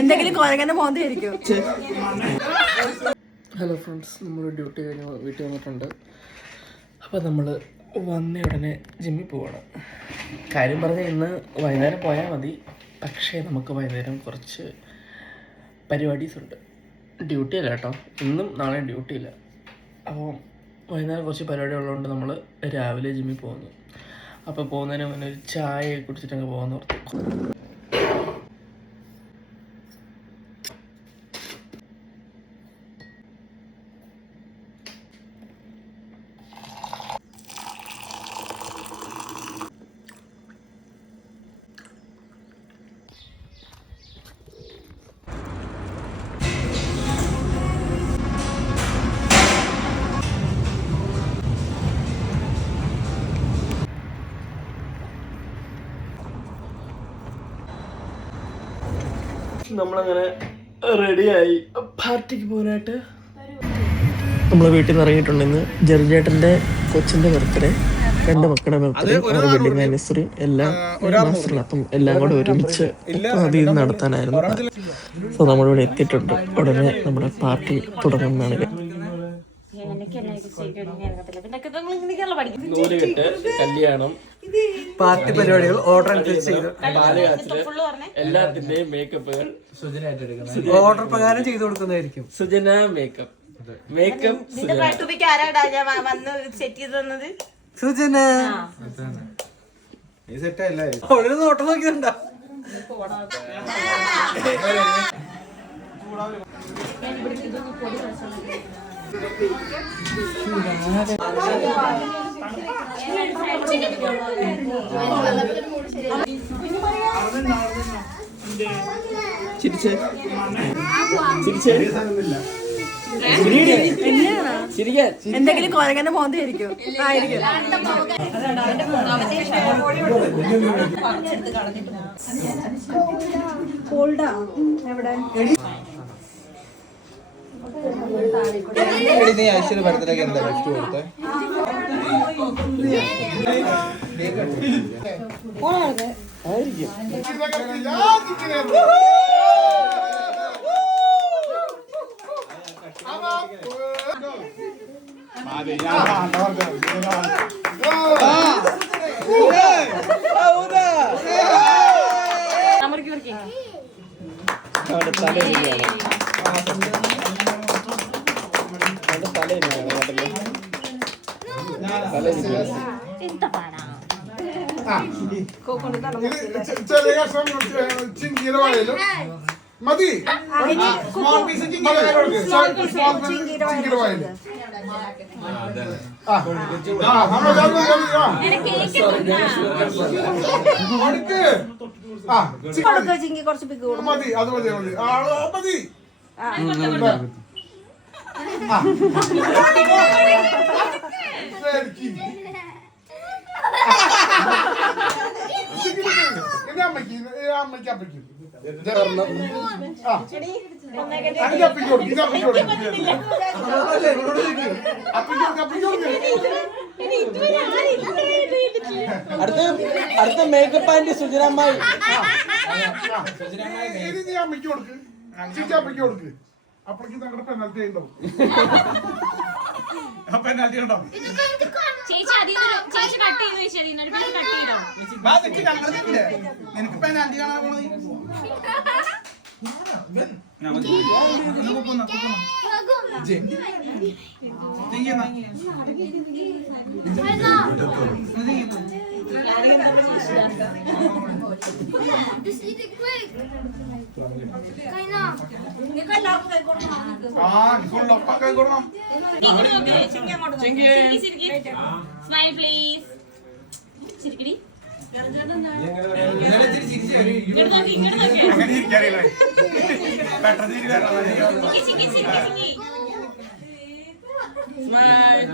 എന്തെങ്കിലും കോരകന്റെ മോന്തായിരിക്കും. Hello friends, നമ്മൾ duty കഴിഞ്ഞ് വീട്ടിൽ വന്നിട്ടുണ്ട്. അപ്പോൾ നമ്മൾ വന്ന ഉടനെ ജിമ്മിൽ പോവാണ്. കാര്യം പറഞ്ഞാൽ ഇന്ന് വൈകുന്നേരം പോയാൽ മതി, പക്ഷേ നമുക്ക് വൈകുന്നേരം കുറച്ച് പരിപാടീസ് ഉണ്ട്. ഡ്യൂട്ടി അല്ല കേട്ടോ, ഇന്നും നാളെയും ഡ്യൂട്ടി ഇല്ല. അപ്പോൾ വൈകുന്നേരം കുറച്ച് പരിപാടി ഉള്ളതുകൊണ്ട് നമ്മൾ രാവിലെ ജിമ്മിൽ പോകുന്നു. അപ്പോൾ പോകുന്നതിന് മുന്നേ ഒരു ചായ കുടിച്ചിട്ടങ്ങ് പോകാമെന്ന് ഓർത്തു. നമ്മളങ്ങനെ റെഡിയായി പാർട്ടിക്ക് പോകാനായിട്ട് നമ്മൾ വീട്ടിൽ നിന്ന് ഇറങ്ങിയിട്ടുണ്ട്. ഇന്ന് ജെറിചേട്ടൻ്റെ കൊച്ചിൻ്റെ ബർത്ത്ഡേ, 2 മക്കളുടെ ബർത്ത്ഡേ, അവരുടെ വെഡിങ് ആനിവേഴ്സറി എല്ലാം അപ്പം എല്ലാം കൂടെ ഒരുമിച്ച് അതിൽ നടത്താനായിരുന്നു. സോ നമ്മളിവിടെ എത്തിയിട്ടുണ്ട്. ഉടനെ നമ്മുടെ പാർട്ടി തുടങ്ങുന്നതാണ്. നൂലുകെട്ട്, കല്യാണം, പാർട്ടി പരിപാടികൾ ഓർഡർ അനുസരിച്ച് ചെയ്തു. എല്ലാത്തിന്റെയും മേക്കപ്പുകൾ ഓർഡർ പ്രകാരം ചെയ്തു കൊടുക്കുന്നതായിരിക്കും. സുജന മേക്കപ്പ് സുജന അവിടെ നോട്ടം നോക്കിയിട്ടുണ്ടോ? എന്തെങ്കിലും കോരകന്റെ മോന്തായിരിക്കും. ഐശ്വര്യ ബർത്ത്ഡേക്ക് എന്താ ഗിഫ്റ്റ് കൊടുത്തേ? മതി. കുറച്ച് പിക്ക് മതി, അത് മതി മതി മതി. അമ്മയ്ക്ക് അപ്പയ്ക്ക് അടുത്ത മേക്കപ്പ് ആൻഡ് സുജനമ്മായി അമ്മയ്ക്ക് കൊടുക്ക്, ചേച്ചി അപ്പയ്ക്ക് കൊടുക്ക്. അപ്പഴേക്കും ഞങ്ങളുടെ പെനാൽറ്റി ഉണ്ടാവും. പെനാൽറ്റി ഉണ്ടോ? എനിക്ക് പെനാൽറ്റി കാണാൻ പോണത്. Smile please. ചിരിക്കടി. Smile.